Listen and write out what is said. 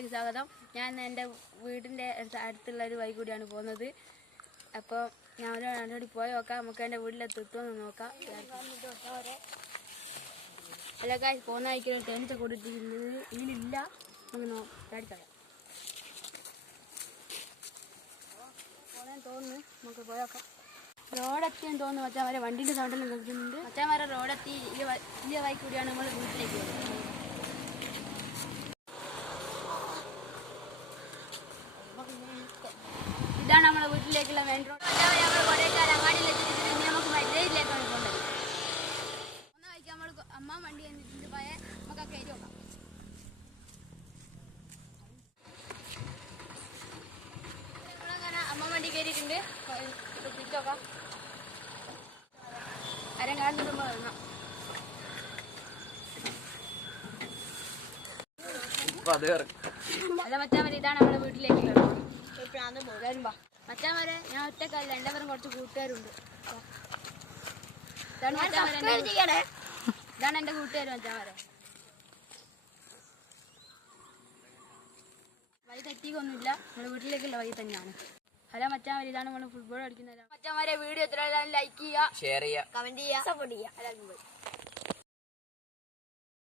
വീഡിയോയിലേക്ക് സ്വാഗതം. ഞാൻ എൻ്റെ വീടിൻ്റെ അടുത്തുള്ള ഒരു വഴി കൂടിയാണ് പോകുന്നത്. അപ്പോൾ ഞാൻ ഒരു രണ്ടോടി പോയി നോക്കാം, നമുക്ക് എൻ്റെ വീട്ടിലെത്തുമെന്ന് നോക്കാം. എല്ലാ കാര്യം പോകുന്ന വഴിക്ക് ടെൻറ്റ് കൊടുത്തിരുന്നത് ഇതിലില്ല, നമുക്ക് ചാടിക്കളയാം. പോകാൻ തോന്നുന്നു, നമുക്ക് പോയി നോക്കാം. റോഡെത്തിയെന്ന് തോന്നുന്നു. മച്ചാമാരെ വണ്ടീൻ്റെ സൗണ്ടെല്ലാം കേൾക്കുന്നുണ്ട്. മച്ചാമാരെ റോഡെത്തി. ഈ വഴി കൂടിയാണ് നമ്മൾ വീട്ടിലേക്ക് പോകുന്നത്. ഇതാണ് നമ്മളെ വീട്ടിലേക്കുള്ള മെയിൻ റോഡ്. നമ്മൾ കുറേ കാലം അങ്ങാടിയിലെത്തിയിട്ട് ഇനി നമുക്ക് മരുതയിലേക്കാണ് പോകേണ്ടത്. ഒന്ന് വഴിക്ക് നമ്മൾ അമ്മ വണ്ടി എന്നിട്ട് പോയാൽ നമുക്ക് ആ കയറി നോക്കാം. നമ്മളങ്ങനെ അമ്മ വണ്ടി കയറിയിട്ടുണ്ട്. തിരിച്ചു നോക്കാം. ആരും കാണുന്നുമ്പോൾ വരണം. അല്ല മച്ചാമാരെ, ഇതാണ് നമ്മുടെ വീട്ടിലേക്കുള്ള റോഡ്. മച്ചാമാരെ, ഞാൻ ഒറ്റക്കല്ല, രണ്ടുപേരും കുറച്ച് കൂട്ടുകാരുണ്ട്. ഇതാണ് എന്റെ കൂട്ടുകാർ മച്ചാമാരെ. വഴി തെറ്റിക്കൊന്നുമില്ല, നമ്മുടെ വീട്ടിലേക്കുള്ള വഴി തന്നെയാണ്. ഹലോ മച്ചാമാരെ, ഇതാണ് നമ്മൾ ഫുട്ബോൾ കളിക്കുന്നത്. മച്ചാമാരെ, വീഡിയോ എത്ര ലൈക്ക് ചെയ്യുക, ഷെയർ ചെയ്യുക, കമന്റ് ചെയ്യുക, സപ്പോർട്ട് ചെയ്യുക. എല്ലാവർക്കും പോയി.